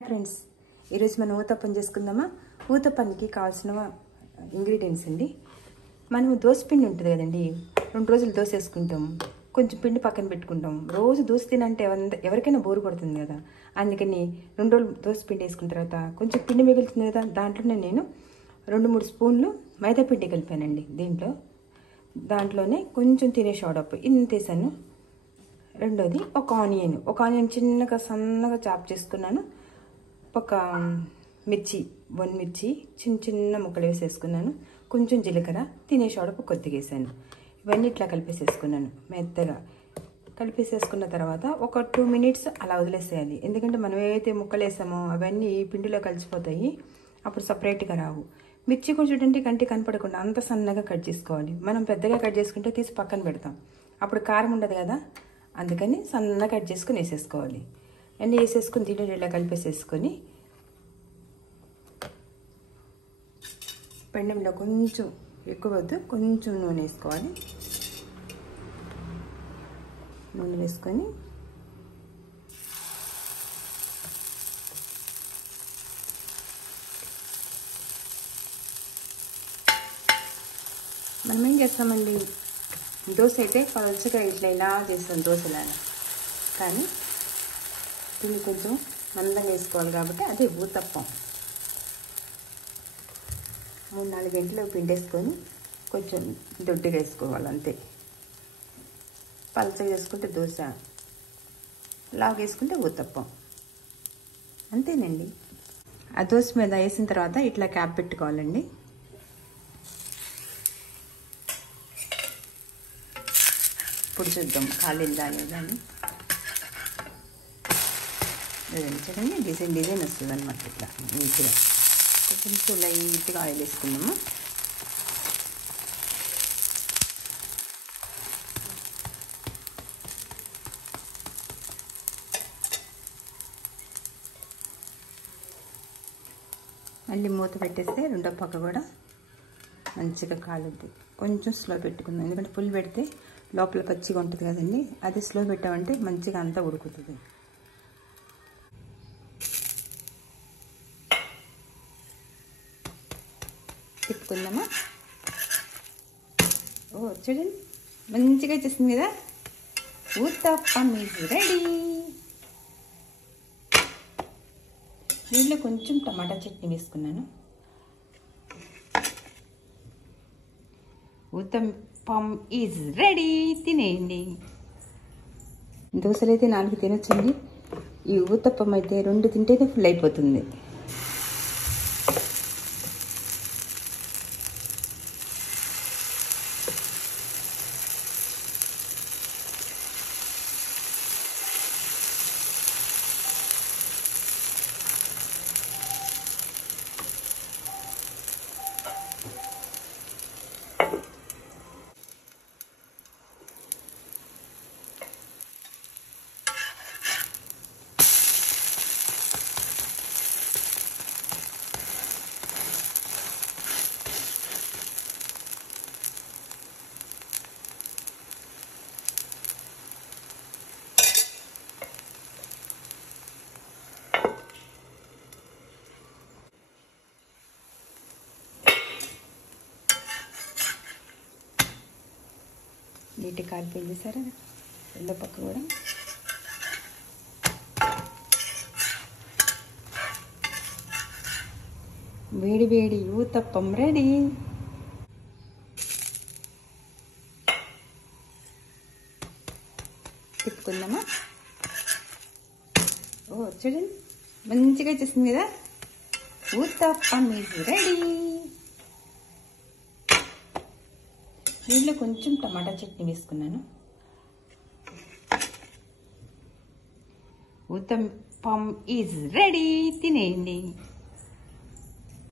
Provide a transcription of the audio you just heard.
Friends, ఈరోజు మనం ఊతప్పం చేసుకుందామా. ఊతప్పానికి కావాల్సిన ఇంగ్రీడియంట్స్ అండి. మనము దోశ పిండి ఉంటుంది కదండి, 2 రోజులు దోశ వేసుకుంటాం, కొంచెం పిండి పక్కన పెట్టుకుంటాం. రోజు దోశ తినంటే ఎవరికైనా బోరు కొడుతుంది కదా. అందుకని 2 రోజులు దోశ పిండి వేసుకున్న తర్వాత కొంచెం పిండి మిగులుతుంది కదా, దాంట్లోనే నేను 2-3 స్పూన్లు మైదా పిండి కలిపానండి. దాంట్లోనే కొంచెం తినే సోడాపు ఇంత వేసాను. రెండోది ఒక ఆనియన్ చిన్నగా సన్నగా చాప్ చేసుకున్నాను. ఒక మిర్చి, 1 మిర్చి చిన్న ముక్కలు వేసేసుకున్నాను. కొంచెం జీలకర్ర, తినే సోడాపు కొద్దిగా వేసాను. ఇవన్నీ ఇట్లా కలిపేసేసుకున్నాను. మెత్తగా కలిపేసేసుకున్న తర్వాత ఒక 2 మినిట్స్ అలా వదిలేసేయాలి. ఎందుకంటే మనం ఏవైతే ముక్కలు వేసామో అవన్నీ పిండిలో కలిసిపోతాయి, అప్పుడు సపరేట్గా రావు. మిర్చి కూడా చూడండి, కంటికి కనపడకుండా అంత సన్నగా కట్ చేసుకోవాలి. మనం పెద్దగా కట్ చేసుకుంటే తీసి పక్కన పెడతాం, అప్పుడు కారం ఉండదు కదా. అందుకని సన్నగా కట్ చేసుకుని వేసేసుకోవాలి. అన్నీ వేసేసుకుని దీంట్లో ఇలా కలిపేసేసుకొని పెండంలో కొంచెం ఎక్కువ వద్దు, కొంచెం నూనె వేసుకోవాలి. నూనె వేసుకొని మనం ఏం చేస్తామండి, దోశ అయితే పలుచగా ఇట్లా ఇలా చేస్తాం దోశలాగా, కానీ దీన్ని కొంచెం మందంగా వేసుకోవాలి కాబట్టి అదే ఊతప్పం. 3-4 గంటలు పిండేసుకొని కొంచెం దొడ్డుగా వేసుకోవాలి అంతే. పలుచగా వేసుకుంటే దోశ, లాగా వేసుకుంటే ఊతప్పం, అంతేనండి. ఆ దోశ మీద వేసిన తర్వాత ఇట్లా క్యాప్ పెట్టుకోవాలండి. ఇప్పుడు చూద్దాం కాలిందా లేదా అని. చూడండి, డిజైన్ వస్తుంది అనమాట. ఇట్లా నీట్గా కొంచెం లైట్గా ఆయిల్ వేసుకుందాము. మళ్ళీ మూత పెట్టేస్తే రెండో పక్క కూడా మంచిగా కాలుద్ది. కొంచెం స్లో పెట్టుకుందాం, ఎందుకంటే ఫుల్ పెడితే లోపల పచ్చిగా ఉంటుంది కదండి. అది స్లో పెట్టామంటే మంచిగా అంతా ఉడుకుతుంది. తిప్పుకుందామా. చూడండి, మంచిగా వచ్చేసింది కదా. Uttapam is ready. దీంట్లో కొంచెం టమాటా చట్నీ వేసుకున్నాను. ఊతప్పం ఈజ్ రెడీ, తినేయండి. దోశలు అయితే 4 తినొచ్చండి. ఈ ఊతప్పం అయితే 2 తింటేనే ఫుల్ అయిపోతుంది. నీటి కాలిపోయింది సరే, రెండో పక్క కూడా. వేడి వేడి ఊతప్పం రెడీ. తిప్పుకుందామా. చూడండి, మంచిగా వచ్చేసింది కదా. Uttapam is ready. దీంట్లో కొంచెం టమాటా చట్నీ వేసుకున్నాను. Uttapam is ready, తినేయండి.